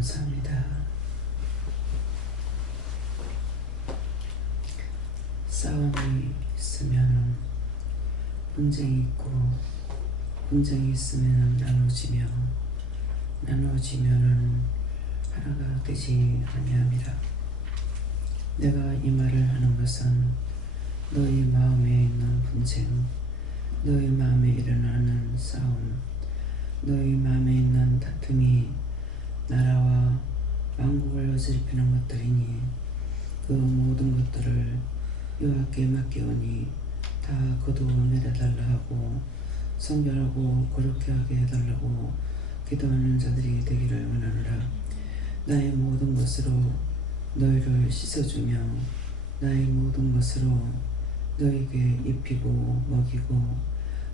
감사합니다. 싸움이 있으면 분쟁이 있고, 분쟁이 있으면 나누어지면은 하나가 되지 아니함이라. 내가 이 말을 하는 것은 너희 마음에 있는 분쟁, 너희 마음에 일어나는 싸움, 너희 마음에 있는 다툼이 나라와 왕국을 어지럽히는 것들이니 그 모든 것들을 여호와께 맡기오니 다 거두어 내려달라 하고 성결하고 거룩히 하게 해달라고 기도하는 자들이 되기를 원하노라. 나의 모든 것으로 너희를 씻어주며 나의 모든 것으로 너희에게 입히고 먹이고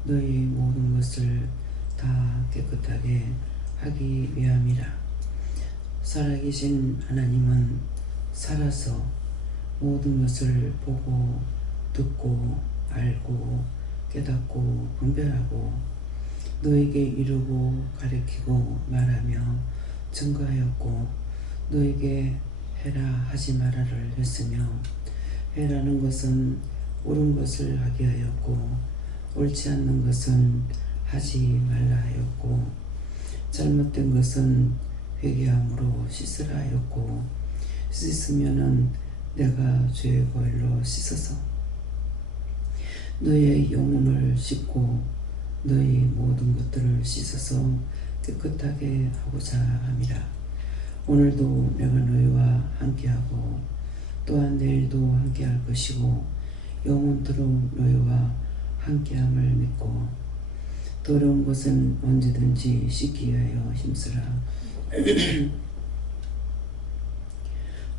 너희 모든 것을 다 깨끗하게 하기 위함이라. 살아계신 하나님은 살아서 모든 것을 보고 듣고 알고 깨닫고 분별하고 너에게 이루고 가르치고 말하며 증거하였고 너에게 해라 하지 말아를 했으며 해라는 것은 옳은 것을 하게 하였고 옳지 않는 것은 하지 말라 하였고 잘못된 것은 회개함으로 씻으라 하였고 씻으면은 내가 죄의 거울로 씻어서 너희의 영혼을 씻고 너희 모든 것들을 씻어서 깨끗하게 하고자 함이라. 오늘도 내가 너희와 함께하고 또한 내일도 함께할 것이고 영원토록 너희와 함께함을 믿고 더러운 것은 언제든지 씻기 위하여 힘쓰라.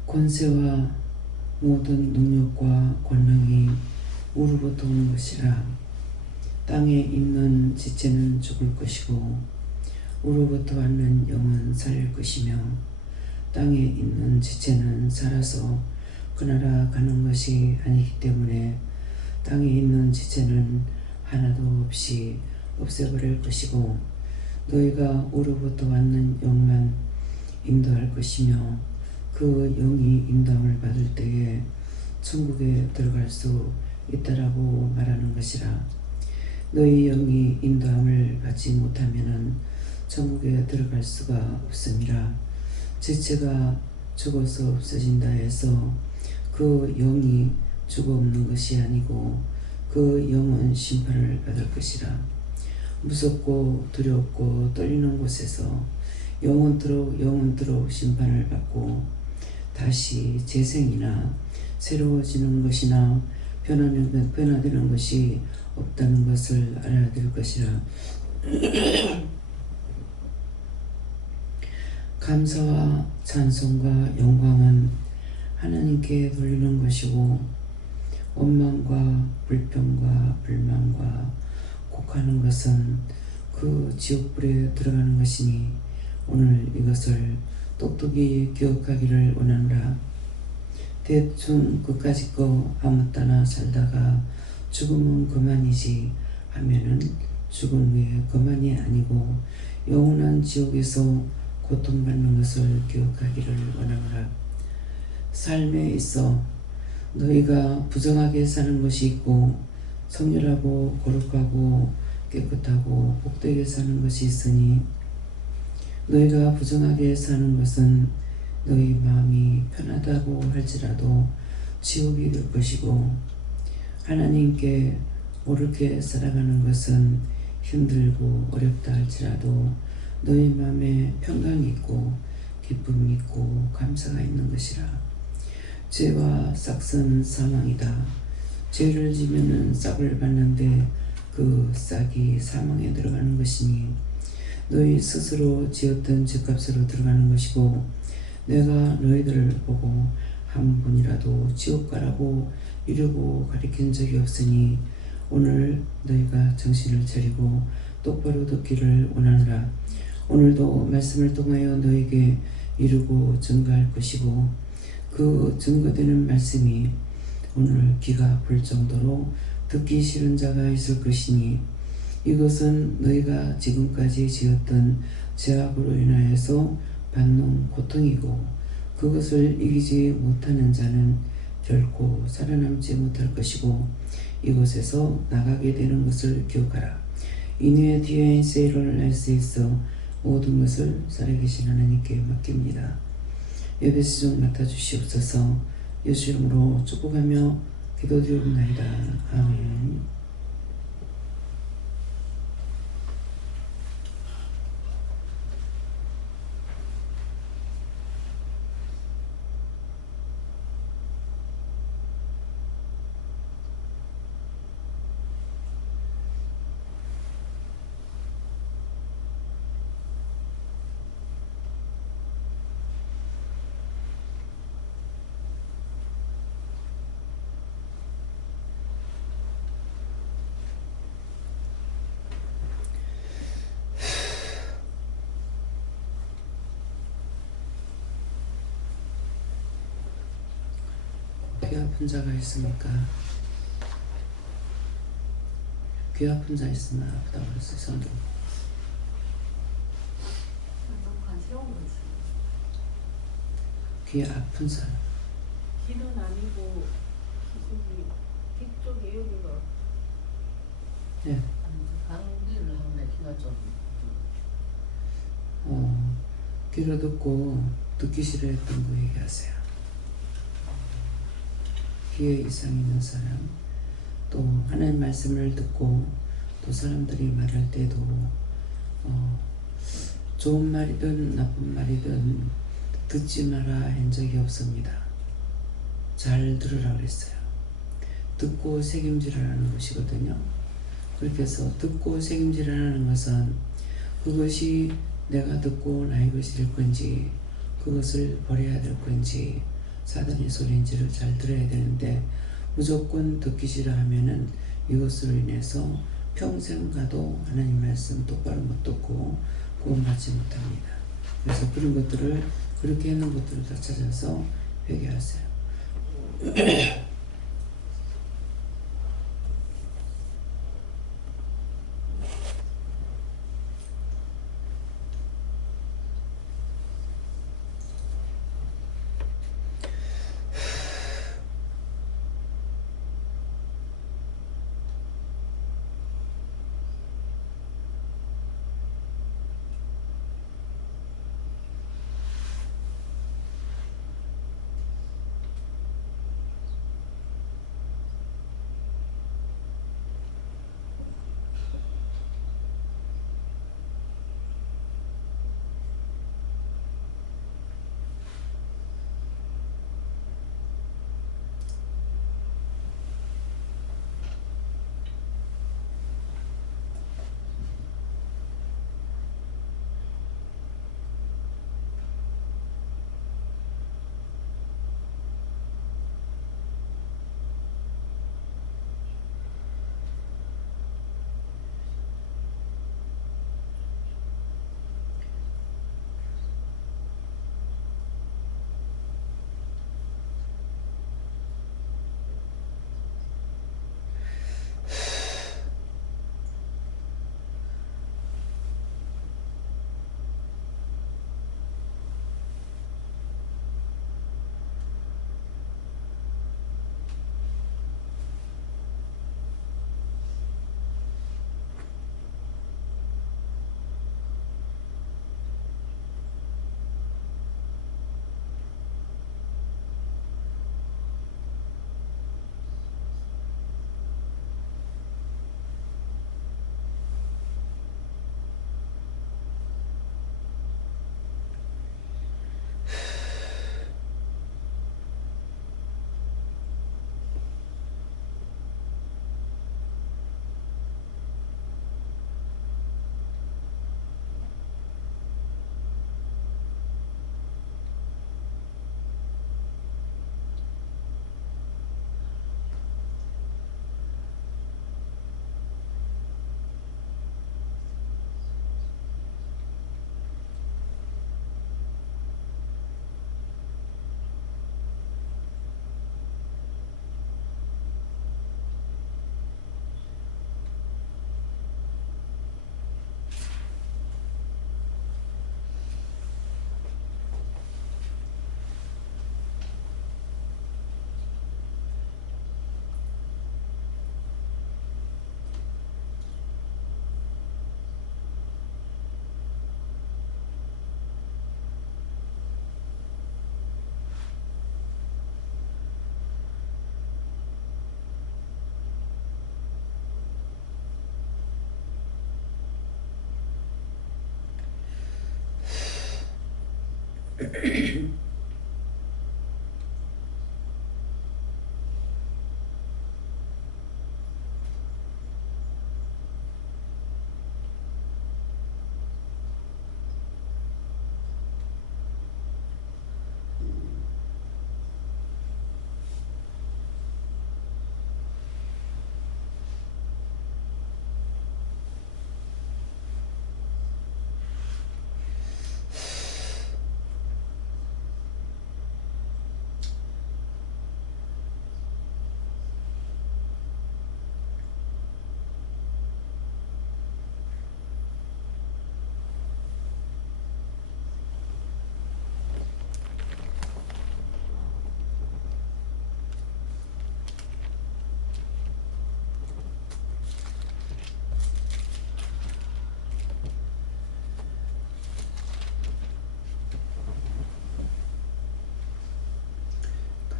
권세와 모든 능력과 권능이 우로부터 오는 것이라. 땅에 있는 지체는 죽을 것이고 우로부터 왔는 영은 살릴 것이며 땅에 있는 지체는 살아서 그 나라 가는 것이 아니기 때문에 땅에 있는 지체는 하나도 없이 없애버릴 것이고 너희가 우로부터 왔는 영만 인도할 것이며 그 영이 인도함을 받을 때에 천국에 들어갈 수 있다라고 말하는 것이라. 너희 영이 인도함을 받지 못하면은 천국에 들어갈 수가 없음이라. 지체가 죽어서 없어진다 해서 그 영이 죽어 없는 것이 아니고 그 영은 심판을 받을 것이라. 무섭고 두렵고 떨리는 곳에서 영원토록 심판을 받고 다시 재생이나 새로워지는 것이나 변화되는 것이 없다는 것을 알아야 될 것이라. 감사와 찬송과 영광은 하나님께 돌리는 것이고 원망과 불평과 불만과 곡하는 것은 그 지옥불에 들어가는 것이니 오늘 이것을 똑똑히 기억하기를 원하노라. 대충 그까짓 거 아무 따나 살다가 죽으면 그만이지 하면은 죽은 후에 그만이 아니고 영원한 지옥에서 고통받는 것을 기억하기를 원하노라. 삶에 있어 너희가 부정하게 사는 것이 있고 성결하고 거룩하고 깨끗하고 복되게 사는 것이 있으니 너희가 부정하게 사는 것은 너희 마음이 편하다고 할지라도 지옥이 될 것이고 하나님께 옳게 살아가는 것은 힘들고 어렵다 할지라도 너희 마음에 평강이 있고 기쁨이 있고 감사가 있는 것이라. 죄와 싹은 사망이다. 죄를 지면은 싹을 받는데 그 싹이 사망에 들어가는 것이니 너희 스스로 지었던 죄값으로 들어가는 것이고 내가 너희들을 보고 한 분이라도 지옥 가라고 이르고 가리킨 적이 없으니 오늘 너희가 정신을 차리고 똑바로 듣기를 원하노라. 오늘도 말씀을 통하여 너에게 이루고 증거할 것이고 그 증거되는 말씀이 오늘 귀가 아플 정도로 듣기 싫은 자가 있을 것이니 이것은 너희가 지금까지 지었던 죄악으로 인하여서 받는 고통이고 그것을 이기지 못하는 자는 결코 살아남지 못할 것이고 이곳에서 나가게 되는 것을 기억하라. 인후의 뒤에 세일을 할 수 있어 모든 것을 살아계신 하나님께 맡깁니다. 예배시종 맡아주시옵소서. 예수 이름으로 축복하며 기도드리옵나이다. 아멘. 귀 아픈 자가 있습니까? 귀 아픈 자 있으면 아프다고 그랬어요. 성경. 너무 간지러운 거 있어요. 귀 아픈 사람. 귀는 아니고 기속이 뒤쪽에 여기가. 네. 감기를 하면 귀가 좀 귀로 듣고 듣기 싫어했던 거 얘기하세요. 귀에 이상이 있는 사람, 또 하나님 말씀을 듣고 또 사람들이 말할 때도 좋은 말이든 나쁜 말이든 듣지 마라 한 적이 없습니다. 잘 들으라 그랬어요. 듣고 책임지라는 것이거든요. 그렇게 해서 듣고 책임지라는 것은 그것이 내가 듣고 나의 것이 될 건지 그것을 버려야 될 건지 사단의 소리인지를 잘 들어야 되는데 무조건 듣기 싫어하면은 이것으로 인해서 평생 가도 하나님 말씀 똑바로 못 듣고 구원받지 못합니다. 그래서 그런 것들을 그렇게 하는 것들을 다 찾아서 회개하세요.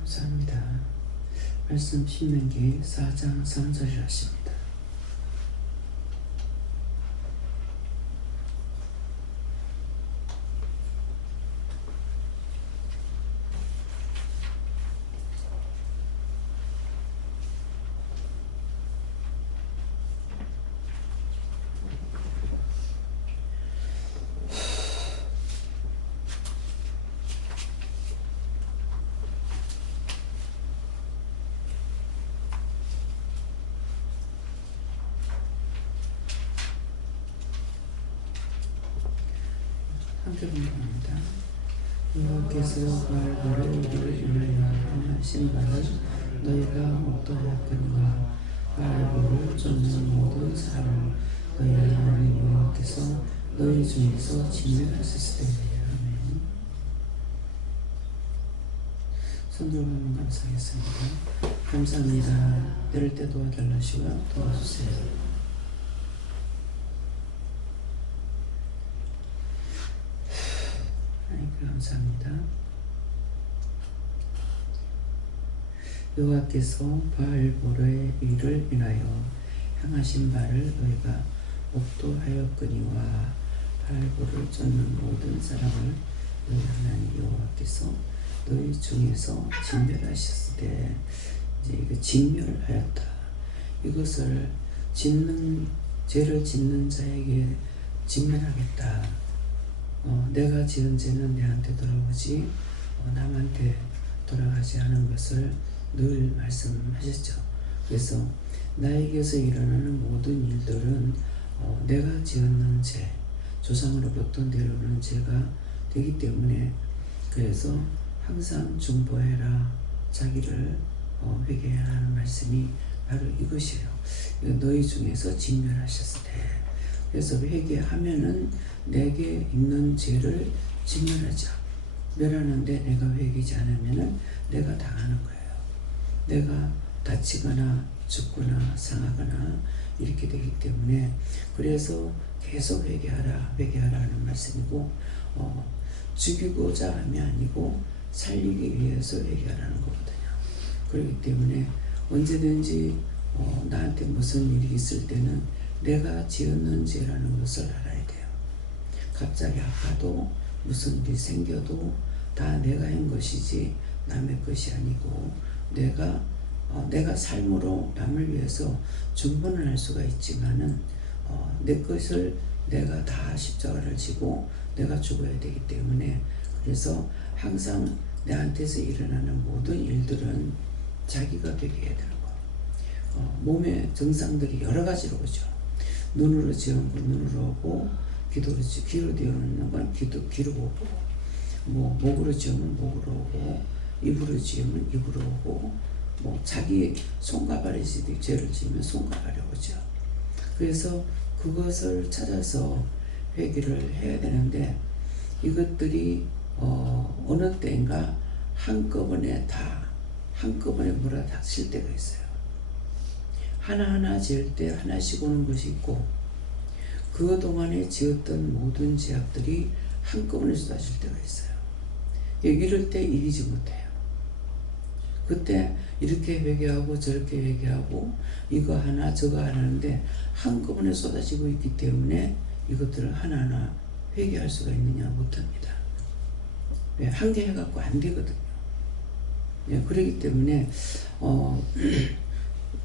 감사합니다. 말씀 신명기 4장 3절이라 하십니다. 함께 공부합니다. 여호와께서 바알보를 우리를 인하여 행하신 바를 너희가 목도하였거니와 바알보를 쫓는 모든 사람을 너희 하나님 여호와께서 너희 중에서 진멸하셨으되. 아멘. 손들고 감사하겠습니다. 감사합니다. 내릴 때 도와달라시고요. 도와주세요. 감사합니다. 여호와께서 바알보르의 일을 인하여 향하신 바를 너희가 목도하였거니와 바알보를 쫓는 모든 사람을 너희 하나님 여호와께서 너희 중에서 진멸하셨으되. 이제 이거 진멸하였다. 이것을 죄를 짓는 자에게 진멸하겠다. 내가 지은 죄는 내한테 돌아오지 남한테 돌아가지 않은 것을 늘 말씀하셨죠. 그래서 나에게서 일어나는 모든 일들은 내가 지었는 죄, 조상으로부터 내려오는 죄가 되기 때문에, 그래서 항상 중보해라, 자기를 회개해야 하는 말씀이 바로 이것이에요. 너희 중에서 진멸하셨으되. 그래서 회개하면은 내게 있는 죄를 진멸하자. 멸하는데 내가 회개하지 않으면은 내가 당하는 거예요. 내가 다치거나 죽거나 상하거나 이렇게 되기 때문에, 그래서 계속 회개하라 하는 말씀이고, 죽이고자 함이 아니고 살리기 위해서 회개하라는 거거든요. 그렇기 때문에 언제든지 나한테 무슨 일이 있을 때는 내가 지었는 죄라는 것을 알아야 돼요. 갑자기 아파도 무슨 일이 생겨도 다 내가 한 것이지 남의 것이 아니고, 내가 삶으로 남을 위해서 중보는 할 수가 있지만은 내 것을 내가 다 십자가를 지고 내가 죽어야 되기 때문에, 그래서 항상 내한테서 일어나는 모든 일들은 자기가 되게 해야 되는 거예요. 몸의 증상들이 여러 가지로 오죠. 눈으로 지은 건 눈으로 오고, 귀로 되어있는 건 귀로 오고, 목으로 지으면 목으로 오고, 입으로 지으면 입으로 오고, 자기 손과 발에 죄를 지으면 손과 발에 오죠. 그래서 그것을 찾아서 회개를 해야 되는데, 이것들이 어느 때인가 한꺼번에 몰아닥칠 때가 있어요. 하나하나 지을 때 하나씩 오는 것이 있고, 그동안에 지었던 모든 죄악들이 한꺼번에 쏟아질 때가 있어요. 이럴 때 이기지 못해요. 그때 이렇게 회개하고 저렇게 회개하고 이거 하나 저거 하나 하는데 한꺼번에 쏟아지고 있기 때문에 이것들을 하나하나 회개할 수가 있느냐, 못합니다. 한계해갖고 안 되거든요. 예, 그렇기 때문에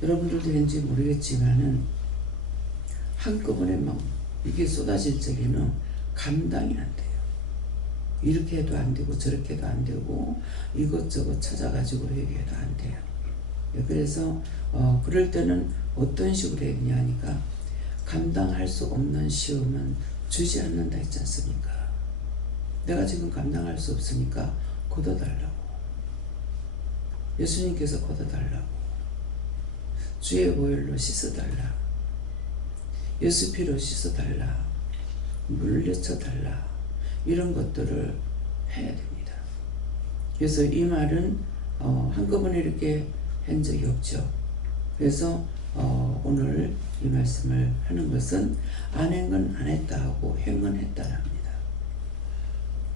여러분들도 왠지 모르겠지만은 한꺼번에 막 이게 쏟아질 적에는 감당이 안 돼요. 이렇게 해도 안 되고 저렇게 해도 안 되고 이것저것 찾아가지고 회개해도 안 돼요. 예, 그래서 그럴 때는 어떤 식으로 해야 되냐 하니까 감당할 수 없는 시험은 주지 않는다 했지 않습니까? 내가 지금 감당할 수 없으니까 걷어달라고. 예수님께서 걷어달라고. 주의 보혈로 씻어달라. 예수 피로 씻어달라. 물려쳐달라. 이런 것들을 해야 됩니다. 그래서 이 말은 한꺼번에 이렇게 한 적이 없죠. 그래서 오늘 이 말씀을 하는 것은 안 한 건 안 했다 하고 행은 했다라 합니다.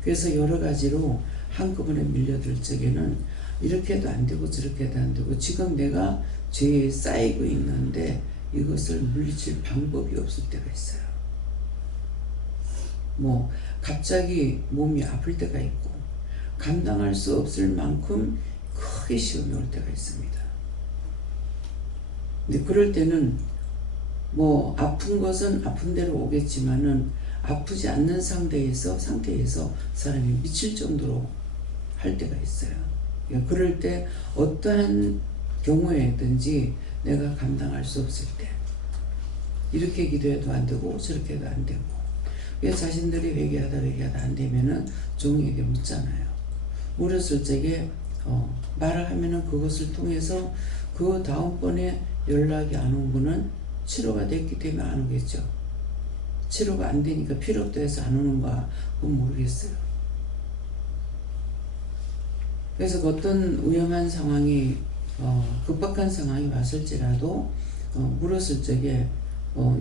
그래서 여러 가지로 한꺼번에 밀려들 적에는 이렇게 해도 안 되고 저렇게 해도 안 되고 지금 내가 죄에 쌓이고 있는데 이것을 물리칠 방법이 없을 때가 있어요. 뭐 갑자기 몸이 아플 때가 있고 감당할 수 없을 만큼 크게 시험이 올 때가 있습니다. 근데 그럴 때는 뭐 아픈 것은 아픈 대로 오겠지만은 아프지 않는 상태에서 사람이 미칠 정도로 할 때가 있어요. 그럴 때 어떠한 경우에든지 내가 감당할 수 없을 때 이렇게 기도해도 안 되고 저렇게 해도 안 되고 왜 자신들이 회개하다 안 되면은 종에게 묻잖아요. 물었을 적에 말을 하면은 그것을 통해서 그 다음번에 연락이 안 온 거는 치료가 됐기 때문에 안 오겠죠. 치료가 안 되니까 필요 없다 해서 안 오는가 그건 모르겠어요. 그래서 어떤 위험한 상황이 급박한 상황이 왔을지라도 물었을 적에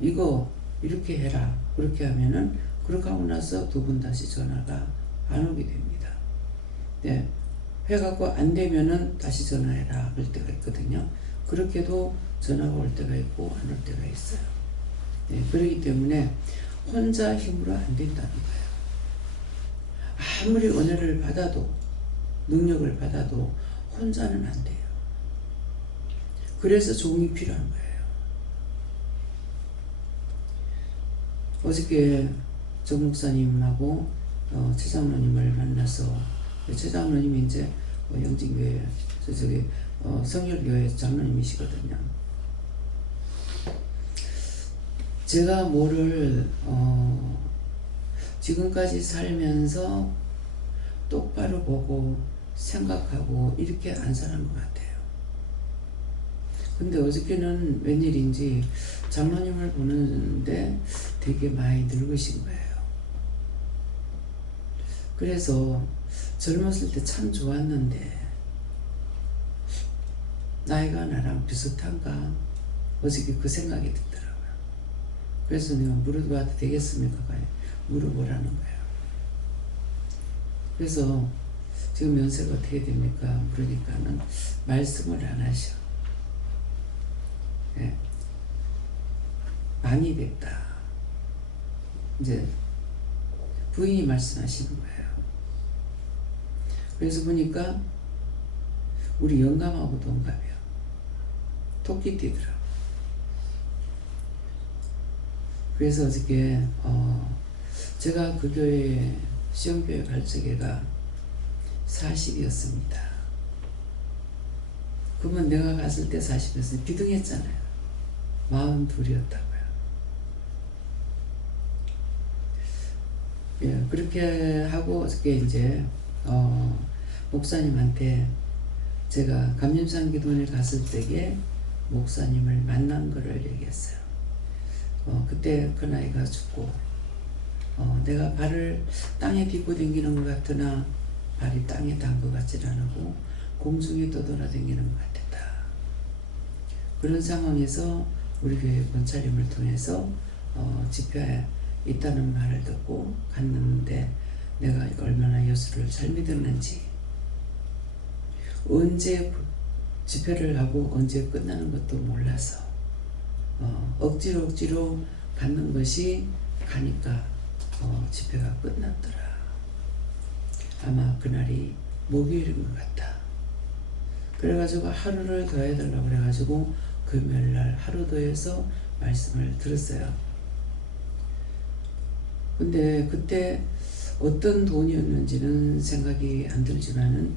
이거 이렇게 해라 그렇게 하면은 그렇게 하고 나서 두 번 다시 전화가 안 오게 됩니다. 네, 해갖고 안 되면은 다시 전화해라 그럴 때가 있거든요. 그렇게도 전화가 올 때가 있고 안 올 때가 있어요. 네, 그렇기 때문에 혼자 힘으로 안 된다는 거예요. 아무리 은혜를 받아도 능력을 받아도 혼자는 안 돼요. 그래서 종이 필요한 거예요. 어저께 정 목사님하고 최 장로님을 만나서 최 장로님이 이제 영진교회 저기 성결교회 장로님이시거든요. 제가 뭐를 지금까지 살면서 똑바로 보고 생각하고 이렇게 안 사는 것 같아요. 근데 어저께는 웬일인지 장로님을 보는데 되게 많이 늙으신 거예요. 그래서 젊었을 때 참 좋았는데 나이가 나랑 비슷한가 어저께 그 생각이 들더라고요. 그래서 내가 물어봐도 되겠습니까? 물어보라는 거예요. 그래서 지금 연세가 어떻게 됩니까? 물으니까는 말씀을 안 하셔. 네. 많이 됐다. 이제 부인이 말씀하시는 거예요. 그래서 보니까 우리 영감하고 동갑이요. 토끼띠더라고. 그래서 어저께 제가 그 교회 시험교회 갈 적에가 40이었습니다. 그러면 내가 갔을 때 40이었어요. 비등했잖아요. 42이었다고요. 예, 그렇게 하고 어저께 이제 목사님한테 제가 감림산 기도원에 갔을 때에 목사님을 만난 거를 얘기했어요. 그때 그 나이가 죽고 내가 발을 땅에 딛고 댕기는 것 같으나 발이 땅에 닿은 것 같지 않고 공중에 떠돌아다니는 것 같았다. 그런 상황에서 우리 교회 권차림을 통해서 집회에 있다는 말을 듣고 갔는데 내가 얼마나 예수를 잘 믿었는지 언제 집회를 하고 언제 끝나는 것도 몰라서 억지로 갔는 것이 가니까 집회가 끝났더라. 아마 그날이 목요일인 것 같다. 그래가지고 하루를 더 해달라고 그래가지고 금요일날 하루 더 해서 말씀을 들었어요. 근데 그때 어떤 돈이었는지는 생각이 안 들지만은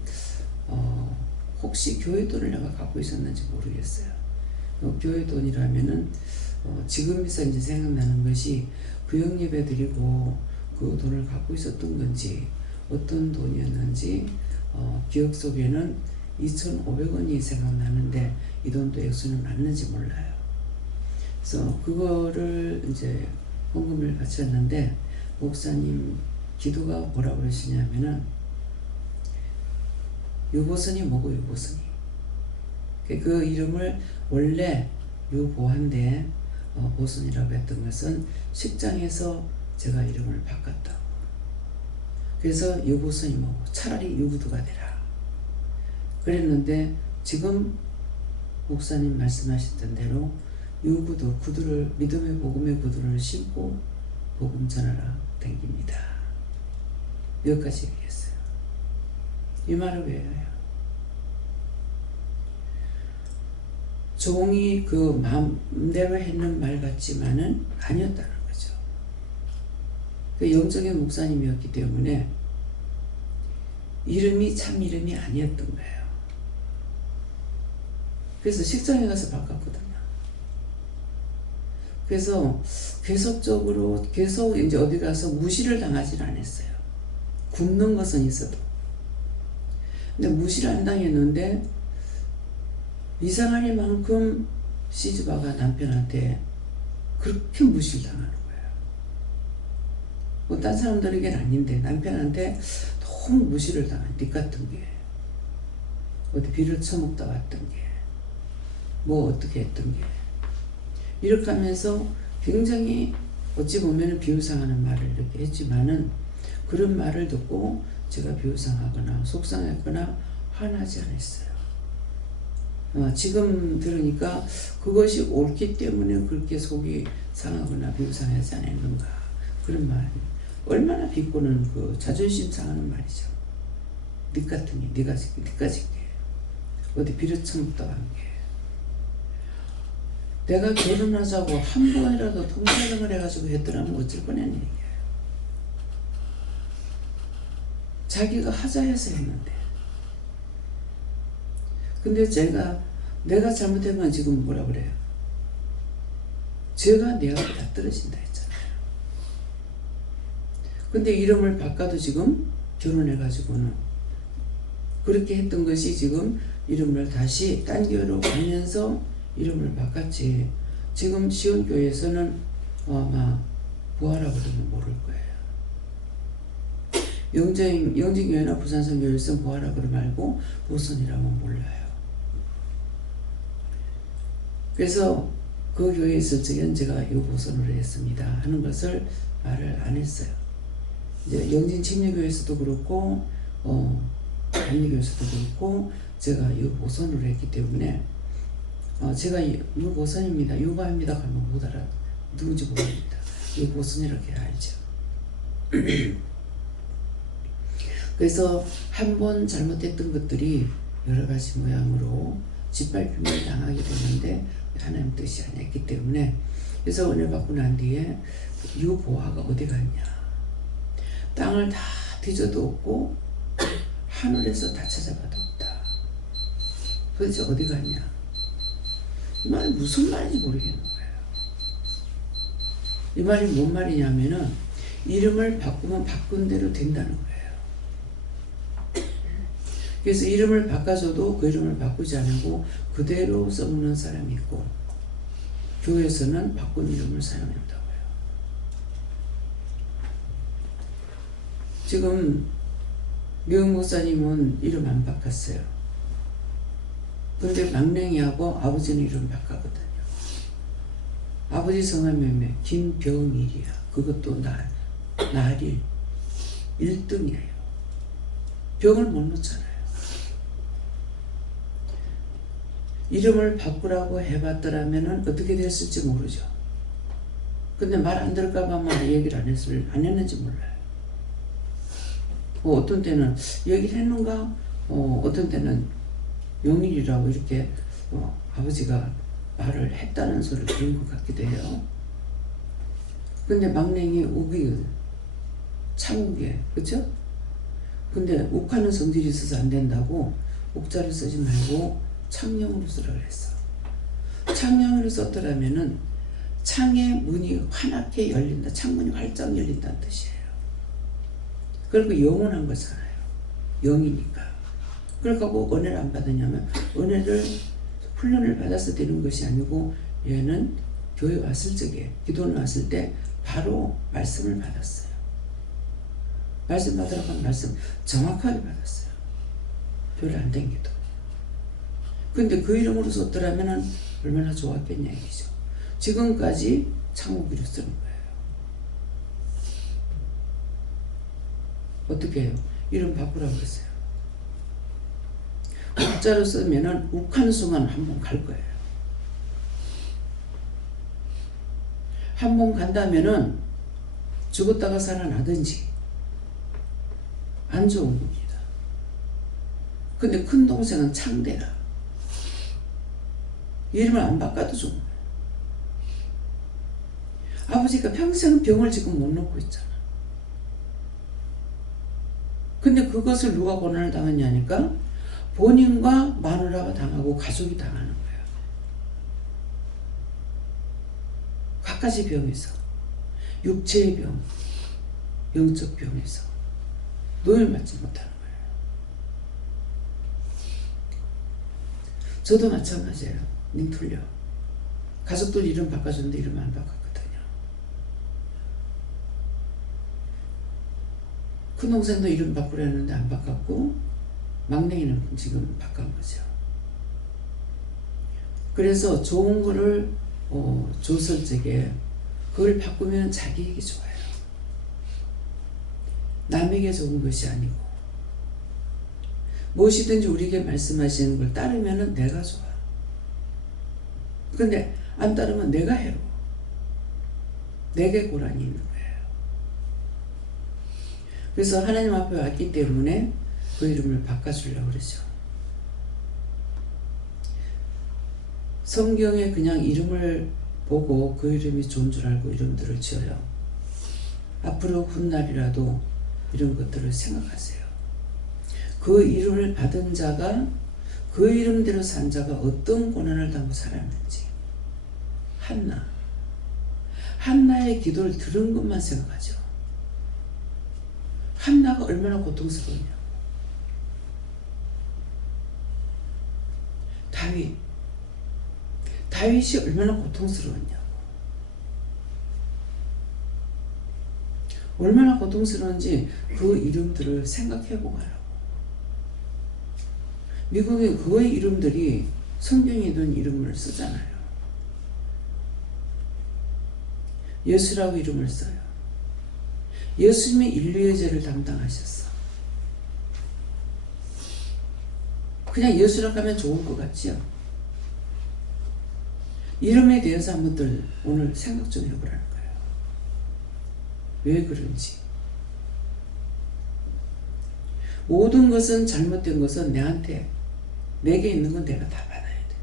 혹시 교회 돈을 내가 갖고 있었는지 모르겠어요. 교회 돈이라면은 지금에서 이제 생각나는 것이 구역예배 드리고 그 돈을 갖고 있었던 건지 어떤 돈이었는지 기억 속에는 2,500원이 생각나는데 이 돈도 액수는 맞는지 몰라요. 그래서 그거를 이제 헌금을 바쳤는데 목사님 기도가 뭐라고 그러시냐면은 유보선이 뭐고 유보선이 그 이름을 원래 유보한데 보선이라고 했던 것은 식장에서 제가 이름을 바꿨다고. 그래서 유보선이 뭐고 차라리 유구두가 되라 그랬는데 지금 목사님 말씀하셨던 대로 유구두 구두를 믿음의 복음의 구두를 신고 복음 전하라 댕깁니다. 여기까지 얘기했어요. 이 말을 왜 해요? 종이 그 마음대로 했는 말 같지만은 아니었다는 거죠. 그 영적인 목사님이었기 때문에 이름이 참 이름이 아니었던 거예요. 그래서 식장에 가서 바꿨거든요. 그래서 계속적으로 계속 이제 어디 가서 무시를 당하지는 않았어요. 굶는 것은 있어도. 근데 무시를 안 당했는데 이상하니만큼 시즈바가 남편한테 그렇게 무시를 당하는 거예요. 뭐 딴 사람들에게는 아닌데 남편한테 너무 무시를 당한 니 같은 게 어디 비를 처먹다 왔던 게 뭐 어떻게 했던 게 이렇게 하면서 굉장히 어찌 보면 비웃상하는 말을 이렇게 했지만은 그런 말을 듣고 제가 비웃상하거나 속상했거나 화나지 않았어요. 지금 들으니까 그것이 옳기 때문에 그렇게 속이 상하거나 비웃상하지 않았는가 그런 말. 얼마나 비꼬는 그 자존심 상하는 말이죠. 니 같은 게 니가 짓게 어디 비를 처먹다 간 게. 내가 결혼하자고 한 번이라도 통사정을 해가지고 했더라면 어쩔 뻔했는 얘기예요. 자기가 하자 해서 했는데. 근데 내가 잘못하면 지금 뭐라 그래요? 죄가 내 앞에 다 떨어진다 했잖아요. 근데 이름을 바꿔도 지금 결혼해가지고는 그렇게 했던 것이 지금 이름을 다시 딴 교회로 가면서 이름을 바꿨지. 지금 시온교회에서는 아마 부하라고 그러면 모를 거예요. 영진교회나 부산성교회에서는 부하라고 그러면 알고 보선이라면 몰라요. 그래서 그 교회에 있을 적엔 제가 이 보선으로 했습니다 하는 것을 말을 안 했어요. 이제 영진 침례교회에서도 그렇고 안리교회에서도 그렇고 제가 이 보선으로 했기 때문에 제가 유보선입니다. 유바입니다. 하면 못 알아. 누군지 모릅니다. 유보선이라고 알죠. 그래서 한 번 잘못했던 것들이 여러 가지 모양으로 짓밟힘을 당하게 되는데 하나님 뜻이 아니었기 때문에 그래서 은혜 받고 난 뒤에 유보아가 어디 갔냐. 땅을 다 뒤져도 없고 하늘에서 다 찾아봐도 없다. 도대체 어디 갔냐. 이 말이 무슨 말인지 모르겠는 거예요. 이 말이 뭔 말이냐면은 이름을 바꾸면 바꾼 대로 된다는 거예요. 그래서 이름을 바꿔줘도 그 이름을 바꾸지 않고 그대로 써먹는 사람이 있고 교회에서는 바꾼 이름을 사용한다고요. 지금 명 목사님은 이름 안 바꿨어요. 근데 막냉이하고 아버지는 이름 바꿨거든요. 아버지 성함이 김병일이야. 그것도 날일 1등이에요. 병을 못 놓잖아요. 이름을 바꾸라고 해봤더라면 어떻게 됐을지 모르죠. 근데 말 안 들을까봐 얘기를 안 했는지 몰라요. 어떤 때는 얘기를 했는가, 어떤 때는 용일이라고 이렇게 아버지가 말을 했다는 소리를 들은 것 같기도 해요. 근데 막냉이 욱이거든. 창욱에, 그쵸? 근데 욱하는 성질이 있어서 안 된다고 욱자를 쓰지 말고 창령으로 쓰라 그랬어. 창령으로 썼더라면은 창의 문이 환하게 열린다. 창문이 활짝 열린다는 뜻이에요. 그리고 영원한 거잖아요. 영이니까. 그러고 은혜를 안 받았냐면 은혜를 훈련을 받아서 되는 것이 아니고 얘는 교회 왔을 적에 기도를 왔을 때 바로 말씀을 받았어요. 말씀 받으라고 한 말씀 정확하게 받았어요. 별로 안 댕기도. 근데 그 이름으로 썼더라면 얼마나 좋았겠냐 얘기죠. 지금까지 창욱이로 쓰는 거예요. 어떻게 해요? 이름 바꾸라고 했어요. 욱자로 쓰면은 욱한 순간 한 번 갈 거예요. 한 번 간다면은 죽었다가 살아나든지 안 좋은 겁니다. 근데 큰 동생은 창대라. 이름을 안 바꿔도 좋은 거예요. 아버지가 평생 병을 지금 못 놓고 있잖아. 근데 그것을 누가 고난을 당했냐니까 본인과 마누라가 당하고 가족이 당하는 거예요. 갖가지 병에서, 육체의 병, 영적 병에서 노예를 맞지 못하는 거예요. 저도 마찬가지예요. 님 틀려. 가족들 이름 바꿔줬는데 이름 안 바꿨거든요. 큰 동생도 이름 바꾸려는데 안 바꿨고 막내이는 지금 바꾼 거죠. 그래서 좋은 거를 줬을 적에 그걸 바꾸면 자기에게 좋아요. 남에게 좋은 것이 아니고 무엇이든지 우리에게 말씀하시는 걸 따르면 내가 좋아. 근데 안 따르면 내가 해로워. 내게 고난이 있는 거예요. 그래서 하나님 앞에 왔기 때문에 그 이름을 바꿔주려고 그러죠. 성경에 그냥 이름을 보고 그 이름이 좋은 줄 알고 이름들을 지어요. 앞으로 훗날이라도 이런 것들을 생각하세요. 그 이름을 받은 자가 그 이름대로 산 자가 어떤 고난을 당하고 살았는지. 한나의 기도를 들은 것만 생각하죠. 한나가 얼마나 고통스러웠냐. 다윗이 얼마나 고통스러웠냐고. 얼마나 고통스러운지 그 이름들을 생각해보고 하라고. 미국의 그의 이름들이 성경에 있는 이름을 쓰잖아요. 예수라고 이름을 써요. 예수님이 인류의 죄를 담당하셨어. 그냥 예수라고 하면 좋을 것 같지요? 이름에 대해서 한번들 오늘 생각 좀 해보라는 거예요. 왜 그런지. 모든 것은 잘못된 것은 내게 있는 건 내가 다 받아야 돼.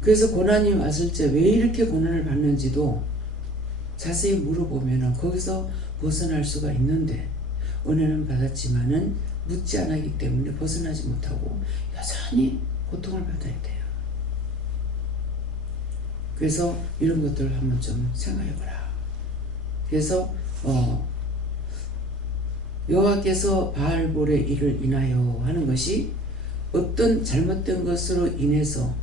그래서 고난이 왔을 때 왜 이렇게 고난을 받는지도 자세히 물어보면 거기서 벗어날 수가 있는데 은혜는 받았지만은 묻지 않았기 때문에 벗어나지 못하고 여전히 고통을 받아야 돼요. 그래서 이런 것들을 한번 좀 생각해보라. 그래서 여호와께서 바알볼의 일을 인하여 하는 것이 어떤 잘못된 것으로 인해서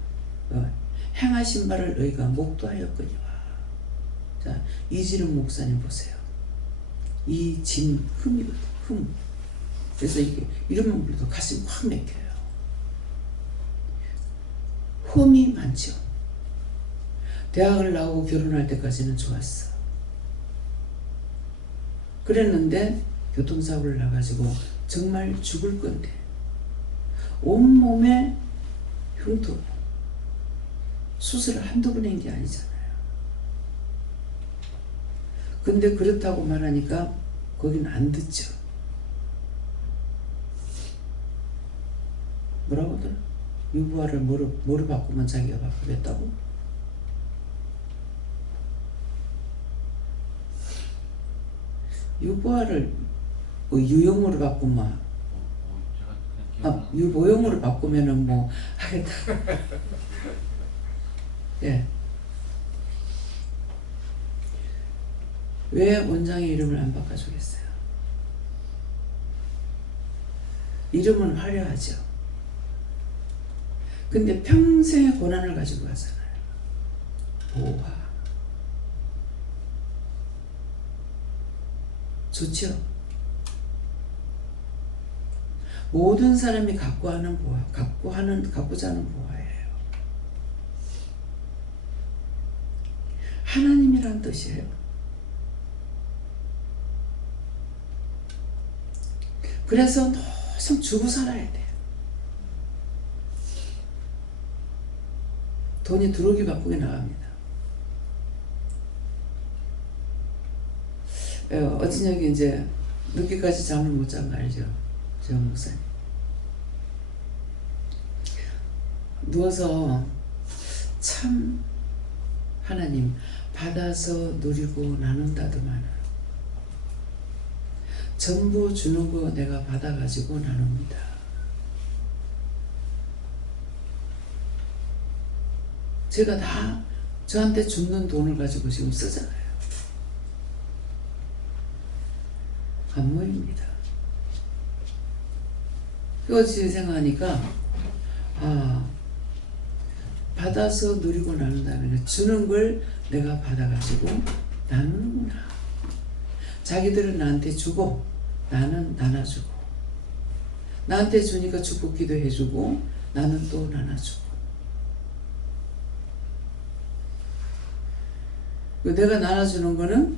행하신 바를 너희가 목도하였거니와. 자, 이지름 목사님 보세요. 이진흠이거든. 흠. 그래서 이게 이름만 불러도 가슴이 확 막혀요. 흠이 많죠. 대학을 나오고 결혼할 때까지는 좋았어. 그랬는데 교통사고를 나가지고 정말 죽을 건데 온몸에 흉터, 수술을 한두 번 한 게 아니잖아요. 근데 그렇다고 말하니까 거기는 안 듣죠. 뭐라고 하더라? 유부화를 뭐로 바꾸면 자기가 바꾸겠다고? 유부화를 유용으로 바꾸면 제가 그냥 유보용으로 바꾸면은 뭐 하겠다. 예. 왜 원장의 이름을 안 바꿔주겠어요? 이름은 화려하죠. 근데 평생의 고난을 가지고 가잖아요. 보화. 좋죠? 모든 사람이 갖고자 하는 보화예요. 하나님이란 뜻이에요. 그래서 노성 주고 살아야 돼요. 돈이 들어오기 바쁘게 나갑니다. 어떤 여기 이제 늦게까지 잠을 못 잔 거 알죠? 저 목사님. 누워서 참 하나님 받아서 누리고 나눈다더만 전부 주는 거 내가 받아가지고 나눕니다. 제가 다 저한테 주는 돈을 가지고 지금 쓰잖아요. 안 모입니다. 그것이 생각하니까 받아서 누리고 나눈다면 주는 걸 내가 받아가지고 나누는구나. 자기들은 나한테 주고 나는 나눠주고, 나한테 주니까 축복기도 해주고 나는 또 나눠주고. 내가 나눠주는 거는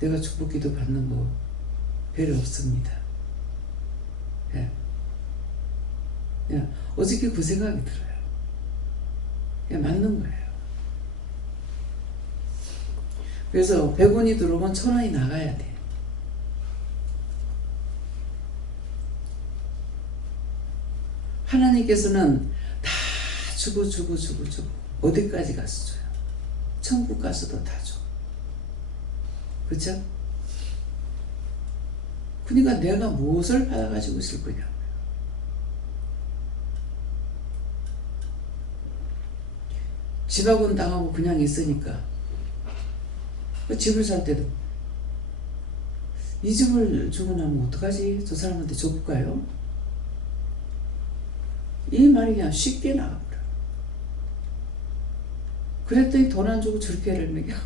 내가 축복기도 받는 거 별로 없습니다. 예. 어저께 그 생각이 들어요. 맞는 거예요. 그래서 100원이 들어오면 1000원이 나가야 돼. 하나님께서는 다 주고 어디까지 가서 줘요? 천국 가서도 다 줘. 그렇죠? 그러니까 내가 무엇을 받아가지고 있을 거냐? 집하고는 당하고 그냥 있으니까 집을 살 때도 이 집을 주고 나면 어떡하지? 저 사람한테 줘볼까요? 이 말이 그냥 쉽게 나가버려. 그랬더니 돈 안 주고 저렇게 애를 먹여.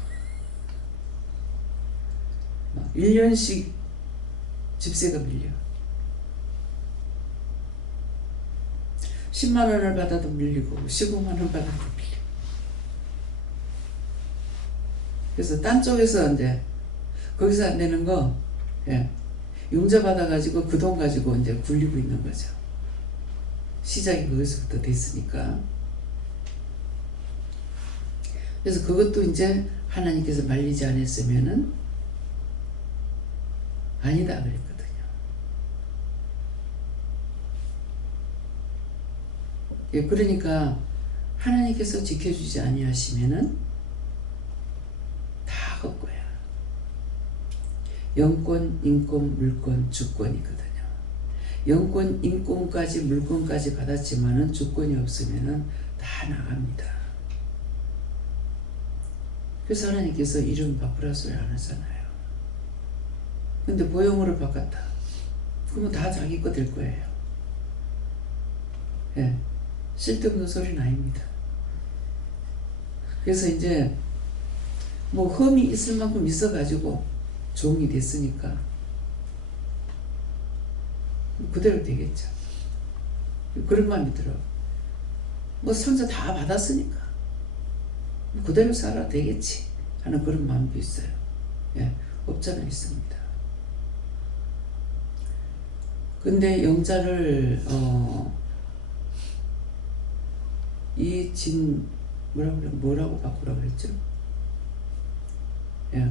1년씩 집세가 밀려. 10만 원을 받아도 밀리고 15만 원 받아도 밀려. 그래서 딴 쪽에서 이제 거기서 안 되는 거 융자 받아가지고 그 돈 가지고 이제 굴리고 있는 거죠. 시작이 거기서부터 됐으니까. 그래서 그것도 이제 하나님께서 말리지 않았으면은 아니다 그랬거든요. 그러니까 하나님께서 지켜주지 아니하시면은 다 헛거야. 영권, 인권, 물권, 주권이거든요. 영권, 인권까지 물권까지 받았지만은 주권이 없으면은 다 나갑니다. 그래서 하나님께서 이름 바꾸라 소리 안 하잖아요. 근데 보형으로 바꿨다. 그러면 다 자기 거 될 거예요. 쓸데없는 소리는 아닙니다. 그래서 이제 뭐 흠이 있을 만큼 있어가지고 종이 됐으니까 그대로 되겠죠. 그런 마음이 들어. 뭐 상자 다 받았으니까 그대로 살아도 되겠지 하는 그런 마음도 있어요. 없잖아 있습니다. 근데 영자를 뭐라고 바꾸라고 그랬죠?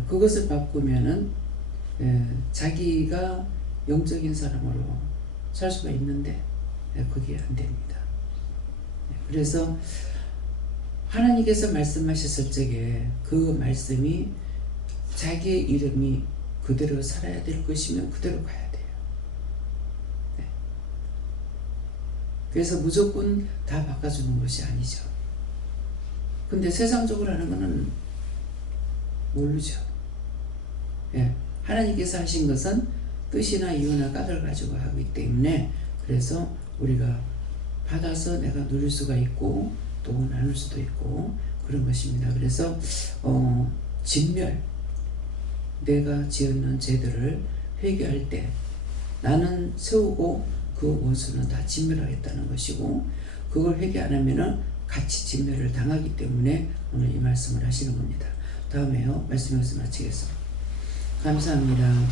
그것을 바꾸면은 자기가 영적인 사람으로 살 수가 있는데 그게 안 됩니다. 그래서 하나님께서 말씀하셨을 적에 그 말씀이 자기의 이름이 그대로 살아야 될 것이면 그대로 가야 돼요. 그래서 무조건 다 바꿔주는 것이 아니죠. 근데 세상적으로 하는 거는 모르죠. 하나님께서 하신 것은 뜻이나 이유나 값을 가지고 하기 때문에 그래서 우리가 받아서 내가 누릴 수가 있고 또 나눌 수도 있고 그런 것입니다. 그래서 진멸, 내가 지었는 죄들을 회개할 때 나는 세우고 그 원수는 다 진멸하겠다는 것이고 그걸 회개 안 하면은 같이 진멸을 당하기 때문에 오늘 이 말씀을 하시는 겁니다. 다음에요. 말씀 여기서 마치겠습니다. 감사합니다.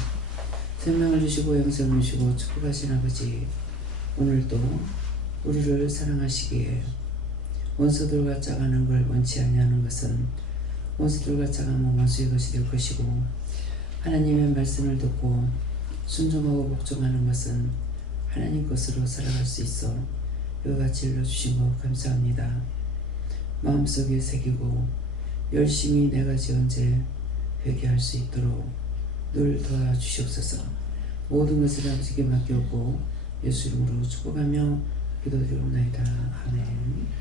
생명을 주시고 영생을 주시고 축복하신 아버지, 오늘도 우리를 사랑하시기에 원수들과 짜가는 걸 원치 아니하는 것은 원수들과 짜가면 원수의 것이 될 것이고 하나님의 말씀을 듣고 순종하고 복종하는 것은 하나님 것으로 살아갈 수 있어 이와 같이 일러주신 것 감사합니다. 마음속에 새기고 열심히 내가 지은 죄 회개할 수 있도록 늘 도와주시옵소서. 모든 것을 아버지께 맡겼고 예수 이름으로 축복하며 기도드리옵나이다. 아멘.